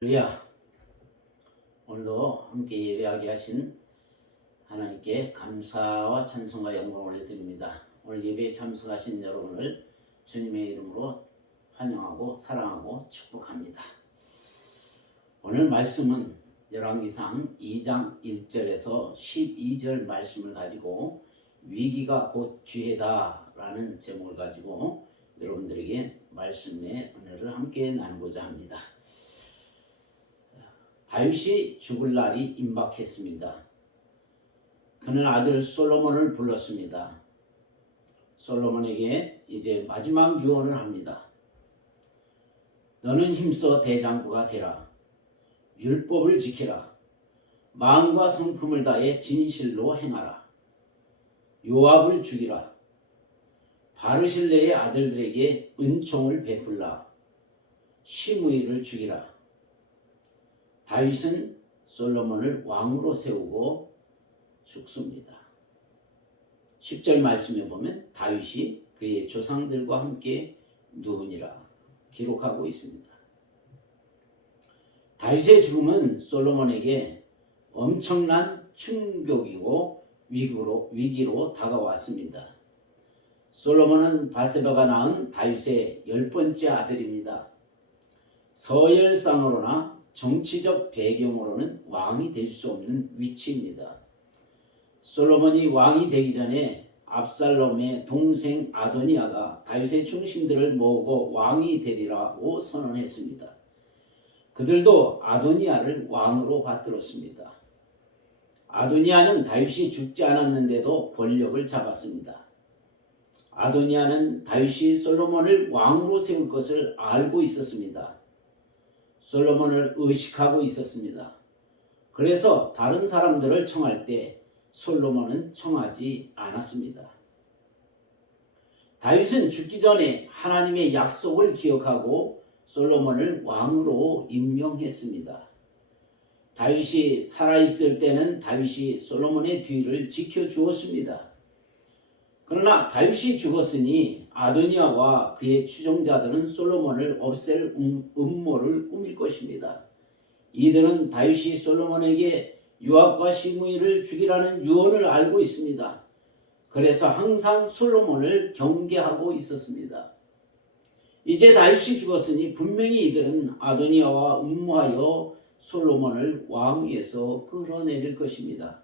할렐루야. 오늘도 함께 예배하게 하신 하나님께 감사와 찬송과 영광을 올려드립니다. 오늘 예배에 참석하신 여러분을 주님의 이름으로 환영하고 사랑하고 축복합니다. 오늘 말씀은 열왕기상 2장 1절에서 12절 말씀을 가지고 위기가 곧 기회다 라는 제목을 가지고 여러분들에게 말씀의 은혜를 함께 나누고자 합니다. 다윗이 죽을 날이 임박했습니다. 그는 아들 솔로몬을 불렀습니다. 솔로몬에게 이제 마지막 유언을 합니다. 너는 힘써 대장부가 되라. 율법을 지키라. 마음과 성품을 다해 진실로 행하라. 요압을 죽이라. 바르실레의 아들들에게 은총을 베풀라. 시므이를 죽이라. 다윗은 솔로몬을 왕으로 세우고 죽습니다. 10절 말씀에 보면 다윗이 그의 조상들과 함께 누우니라 기록하고 있습니다. 다윗의 죽음은 솔로몬에게 엄청난 충격이고 위기로 다가왔습니다. 솔로몬은 바세바가 낳은 다윗의 10번째 아들입니다. 서열상으로나 정치적 배경으로는 왕이 될 수 없는 위치입니다. 솔로몬이 왕이 되기 전에 압살롬의 동생 아도니아가 다윗의 충신들을 모으고 왕이 되리라고 선언했습니다. 그들도 아도니아를 왕으로 받들었습니다. 아도니아는 다윗이 죽지 않았는데도 권력을 잡았습니다. 아도니아는 다윗이 솔로몬을 왕으로 세울 것을 알고 있었습니다. 솔로몬을 의식하고 있었습니다. 그래서 다른 사람들을 청할 때 솔로몬은 청하지 않았습니다. 다윗은 죽기 전에 하나님의 약속을 기억하고 솔로몬을 왕으로 임명했습니다. 다윗이 살아있을 때는 다윗이 솔로몬의 뒤를 지켜주었습니다. 그러나 다윗이 죽었으니 아도니아와 그의 추종자들은 솔로몬을 없앨 음모를 꾸밀 것입니다. 이들은 다윗이 솔로몬에게 요압과 시므이를 죽이라는 유언을 알고 있습니다. 그래서 항상 솔로몬을 경계하고 있었습니다. 이제 다윗이 죽었으니 분명히 이들은 아도니아와 음모하여 솔로몬을 왕위에서 끌어내릴 것입니다.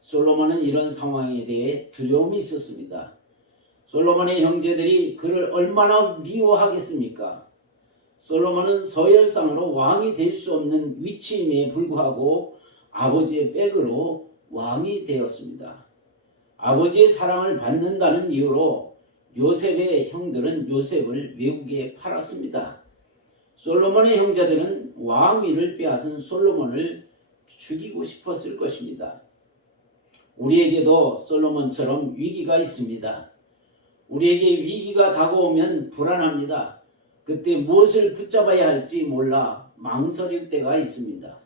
솔로몬은 이런 상황에 대해 두려움이 있었습니다. 솔로몬의 형제들이 그를 얼마나 미워하겠습니까? 솔로몬은 서열상으로 왕이 될 수 없는 위치임에 불구하고 아버지의 백으로 왕이 되었습니다. 아버지의 사랑을 받는다는 이유로 요셉의 형들은 요셉을 외국에 팔았습니다. 솔로몬의 형제들은 왕위를 빼앗은 솔로몬을 죽이고 싶었을 것입니다. 우리에게도 솔로몬처럼 위기가 있습니다. 우리에게 위기가 다가오면 불안합니다. 그때 무엇을 붙잡아야 할지 몰라 망설일 때가 있습니다.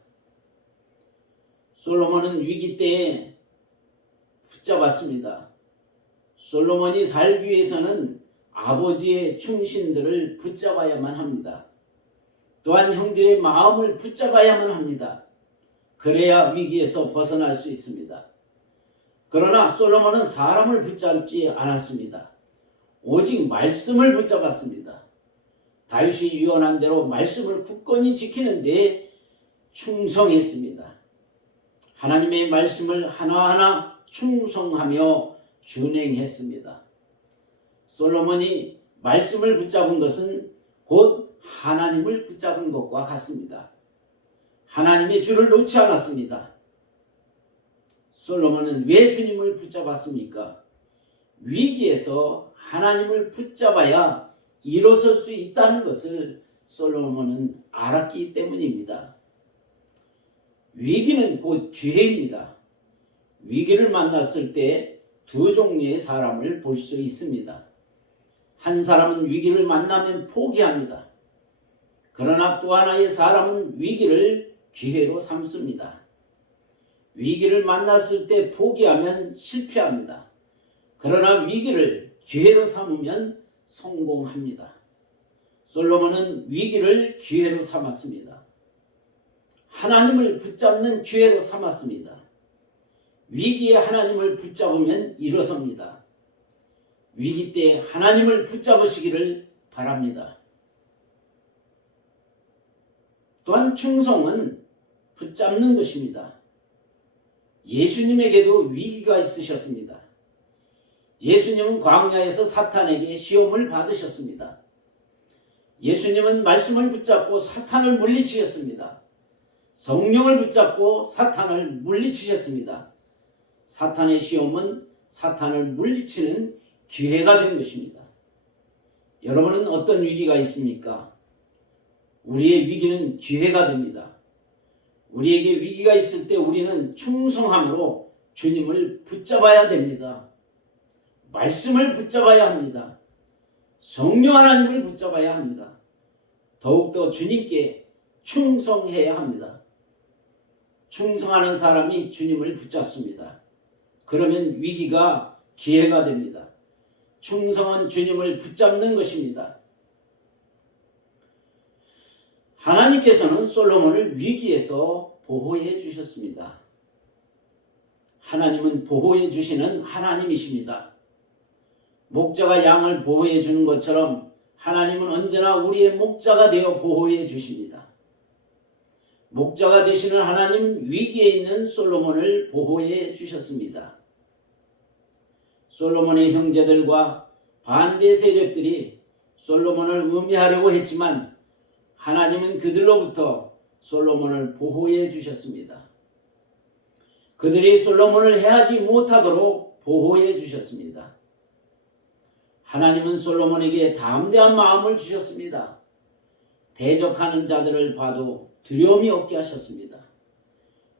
솔로몬은 위기 때에 붙잡았습니다. 솔로몬이 살기 위해서는 아버지의 충신들을 붙잡아야만 합니다. 또한 형들의 마음을 붙잡아야만 합니다. 그래야 위기에서 벗어날 수 있습니다. 그러나 솔로몬은 사람을 붙잡지 않았습니다. 오직 말씀을 붙잡았습니다. 다윗이 유언한 대로 말씀을 굳건히 지키는 데 충성했습니다. 하나님의 말씀을 하나하나 충성하며 준행했습니다. 솔로몬이 말씀을 붙잡은 것은 곧 하나님을 붙잡은 것과 같습니다. 하나님의 줄을 놓지 않았습니다. 솔로몬은 왜 주님을 붙잡았습니까? 위기에서 하나님을 붙잡아야 일어설 수 있다는 것을 솔로몬은 알았기 때문입니다. 위기는 곧 기회입니다. 위기를 만났을 때 두 종류의 사람을 볼 수 있습니다. 한 사람은 위기를 만나면 포기합니다. 그러나 또 하나의 사람은 위기를 기회로 삼습니다. 위기를 만났을 때 포기하면 실패합니다. 그러나 위기를 기회로 삼으면 성공합니다. 솔로몬은 위기를 기회로 삼았습니다. 하나님을 붙잡는 기회로 삼았습니다. 위기에 하나님을 붙잡으면 일어섭니다. 위기 때 하나님을 붙잡으시기를 바랍니다. 또한 충성은 붙잡는 것입니다. 예수님에게도 위기가 있으셨습니다. 예수님은 광야에서 사탄에게 시험을 받으셨습니다. 예수님은 말씀을 붙잡고 사탄을 물리치셨습니다. 성령을 붙잡고 사탄을 물리치셨습니다. 사탄의 시험은 사탄을 물리치는 기회가 된 것입니다. 여러분은 어떤 위기가 있습니까? 우리의 위기는 기회가 됩니다. 우리에게 위기가 있을 때 우리는 충성함으로 주님을 붙잡아야 됩니다. 말씀을 붙잡아야 합니다. 성령 하나님을 붙잡아야 합니다. 더욱더 주님께 충성해야 합니다. 충성하는 사람이 주님을 붙잡습니다. 그러면 위기가 기회가 됩니다. 충성은 주님을 붙잡는 것입니다. 하나님께서는 솔로몬을 위기에서 보호해 주셨습니다. 하나님은 보호해 주시는 하나님이십니다. 목자가 양을 보호해 주는 것처럼 하나님은 언제나 우리의 목자가 되어 보호해 주십니다. 목자가 되시는 하나님은 위기에 있는 솔로몬을 보호해 주셨습니다. 솔로몬의 형제들과 반대 세력들이 솔로몬을 음해하려고 했지만 하나님은 그들로부터 솔로몬을 보호해 주셨습니다. 그들이 솔로몬을 해하지 못하도록 보호해 주셨습니다. 하나님은 솔로몬에게 담대한 마음을 주셨습니다. 대적하는 자들을 봐도 두려움이 없게 하셨습니다.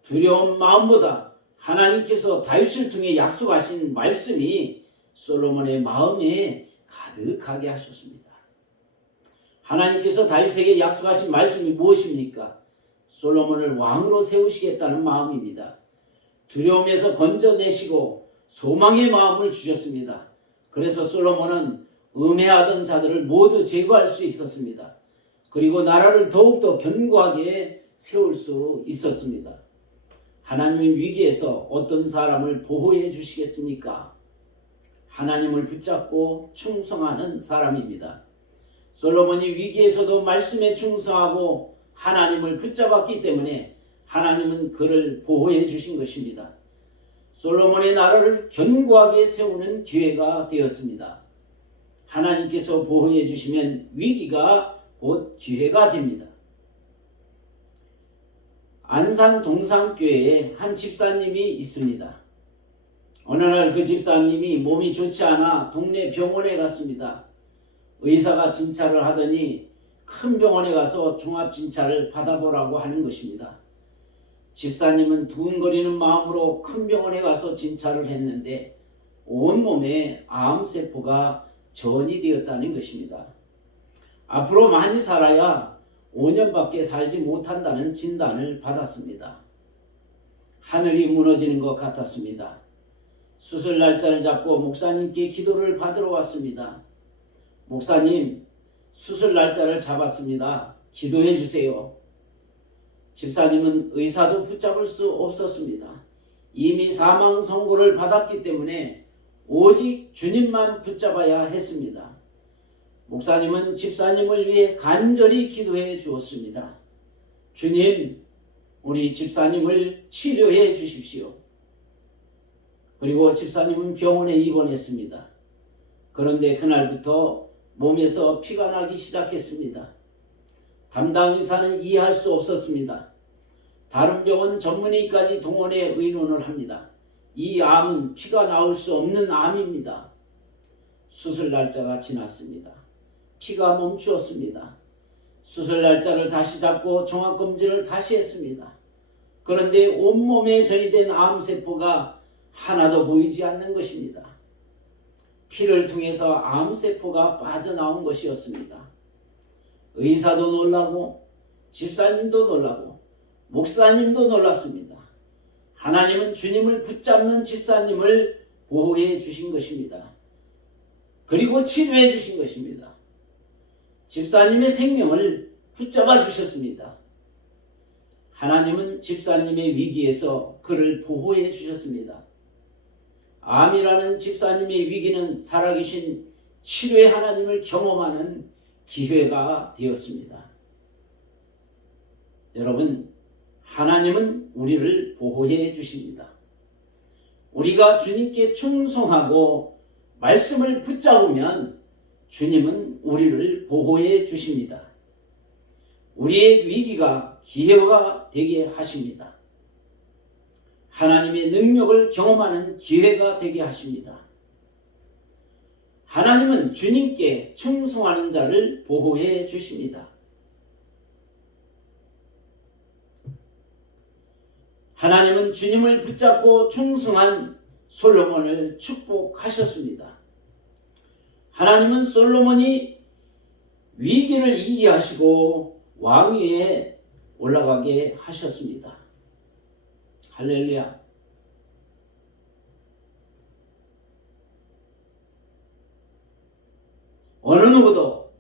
두려운 마음보다 하나님께서 다윗을 통해 약속하신 말씀이 솔로몬의 마음에 가득하게 하셨습니다. 하나님께서 다윗에게 약속하신 말씀이 무엇입니까? 솔로몬을 왕으로 세우시겠다는 마음입니다. 두려움에서 건져내시고 소망의 마음을 주셨습니다. 그래서 솔로몬은 음해하던 자들을 모두 제거할 수 있었습니다. 그리고 나라를 더욱더 견고하게 세울 수 있었습니다. 하나님은 위기에서 어떤 사람을 보호해 주시겠습니까? 하나님을 붙잡고 충성하는 사람입니다. 솔로몬이 위기에서도 말씀에 충성하고 하나님을 붙잡았기 때문에 하나님은 그를 보호해 주신 것입니다. 솔로몬의 나라를 견고하게 세우는 기회가 되었습니다. 하나님께서 보호해 주시면 위기가 곧 기회가 됩니다. 안산 동산교회에 한 집사님이 있습니다. 어느 날 그 집사님이 몸이 좋지 않아 동네 병원에 갔습니다. 의사가 진찰을 하더니 큰 병원에 가서 종합진찰을 받아보라고 하는 것입니다. 집사님은 두근거리는 마음으로 큰 병원에 가서 진찰을 했는데 온몸에 암세포가 전이 되었다는 것입니다. 앞으로 많이 살아야 5년밖에 살지 못한다는 진단을 받았습니다. 하늘이 무너지는 것 같았습니다. 수술 날짜를 잡고 목사님께 기도를 받으러 왔습니다. 목사님, 수술 날짜를 잡았습니다. 기도해 주세요. 집사님은 의사도 붙잡을 수 없었습니다. 이미 사망 선고를 받았기 때문에 오직 주님만 붙잡아야 했습니다. 목사님은 집사님을 위해 간절히 기도해 주었습니다. 주님, 우리 집사님을 치료해 주십시오. 그리고 집사님은 병원에 입원했습니다. 그런데 그날부터 몸에서 피가 나기 시작했습니다. 담당 의사는 이해할 수 없었습니다. 다른 병원 전문의까지 동원해 의논을 합니다. 이 암은 피가 나올 수 없는 암입니다. 수술 날짜가 지났습니다. 피가 멈추었습니다. 수술 날짜를 다시 잡고 종합검진을 다시 했습니다. 그런데 온몸에 전이된 암세포가 하나도 보이지 않는 것입니다. 피를 통해서 암세포가 빠져나온 것이었습니다. 의사도 놀라고 집사님도 놀라고 목사님도 놀랐습니다. 하나님은 주님을 붙잡는 집사님을 보호해 주신 것입니다. 그리고 치료해 주신 것입니다. 집사님의 생명을 붙잡아 주셨습니다. 하나님은 집사님의 위기에서 그를 보호해 주셨습니다. 암이라는 집사님의 위기는 살아계신 치료의 하나님을 경험하는 기회가 되었습니다. 여러분, 하나님은 우리를 보호해 주십니다. 우리가 주님께 충성하고 말씀을 붙잡으면 주님은 우리를 보호해 주십니다. 우리의 위기가 기회가 되게 하십니다. 하나님의 능력을 경험하는 기회가 되게 하십니다. 하나님은 주님께 충성하는 자를 보호해 주십니다. 하나님은 주님을 붙잡고 충성한 솔로몬을 축복하셨습니다. 하나님은 솔로몬이 위기를 이기게 하시고 왕위에 올라가게 하셨습니다. 할렐루야. 어느 누구도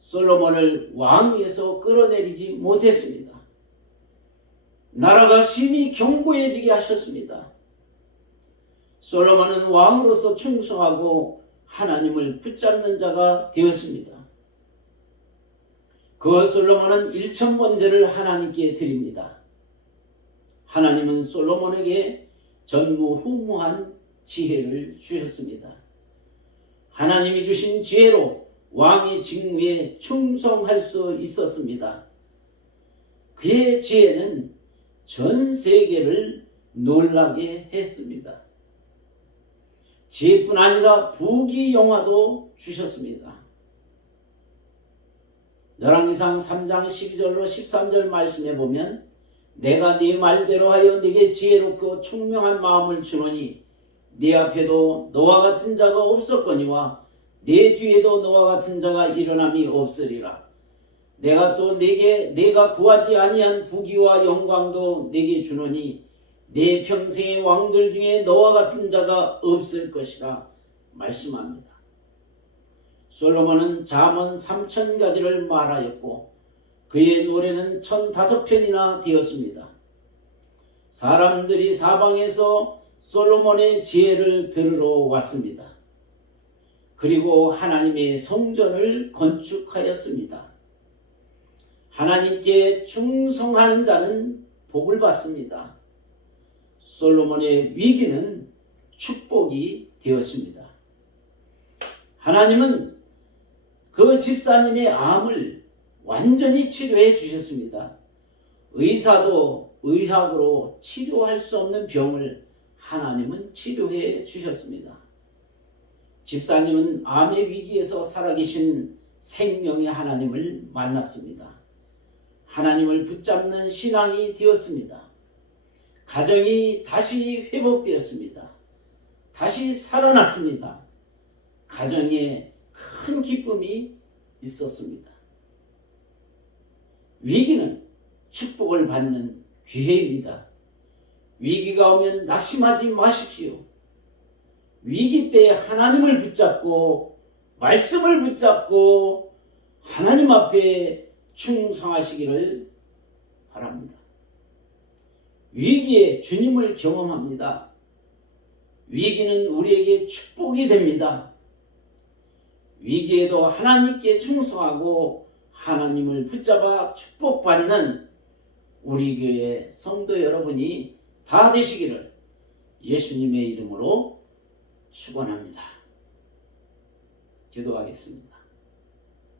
솔로몬을 왕위에서 끌어내리지 못했습니다. 나라가 심히 견고해지게 하셨습니다. 솔로몬은 왕으로서 충성하고 하나님을 붙잡는 자가 되었습니다. 그 솔로몬은 1000번제를 하나님께 드립니다. 하나님은 솔로몬에게 전무후무한 지혜를 주셨습니다. 하나님이 주신 지혜로 왕의 직무에 충성할 수 있었습니다. 그의 지혜는 전 세계를 놀라게 했습니다. 지혜뿐 아니라 부귀영화도 주셨습니다. 열왕기상 3장 12절로 13절 말씀에 보면 내가 네 말대로 하여 네게 지혜롭고 총명한 마음을 주노니 네 앞에도 너와 같은 자가 없었거니와 네 뒤에도 너와 같은 자가 일어남이 없으리라. 내가 또 내가 구하지 아니한 부귀와 영광도 네게 주노니 내 평생의 왕들 중에 너와 같은 자가 없을 것이라 말씀합니다. 솔로몬은 잠언 3000가지를 말하였고 그의 노래는 1005편이나 되었습니다. 사람들이 사방에서 솔로몬의 지혜를 들으러 왔습니다. 그리고 하나님의 성전을 건축하였습니다. 하나님께 충성하는 자는 복을 받습니다. 솔로몬의 위기는 축복이 되었습니다. 하나님은 그 집사님의 암을 완전히 치료해 주셨습니다. 의사도 의학으로 치료할 수 없는 병을 하나님은 치료해 주셨습니다. 집사님은 암의 위기에서 살아계신 생명의 하나님을 만났습니다. 하나님을 붙잡는 신앙이 되었습니다. 가정이 다시 회복되었습니다. 다시 살아났습니다. 가정에 큰 기쁨이 있었습니다. 위기는 축복을 받는 기회입니다. 위기가 오면 낙심하지 마십시오. 위기 때 하나님을 붙잡고 말씀을 붙잡고 하나님 앞에 충성하시기를 바랍니다. 위기에 주님을 경험합니다. 위기는 우리에게 축복이 됩니다. 위기에도 하나님께 충성하고 하나님을 붙잡아 축복받는 우리 교회 성도 여러분이 다 되시기를 예수님의 이름으로 축원합니다. 기도하겠습니다.